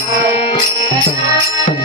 Thank you.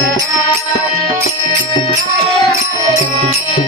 Thank you.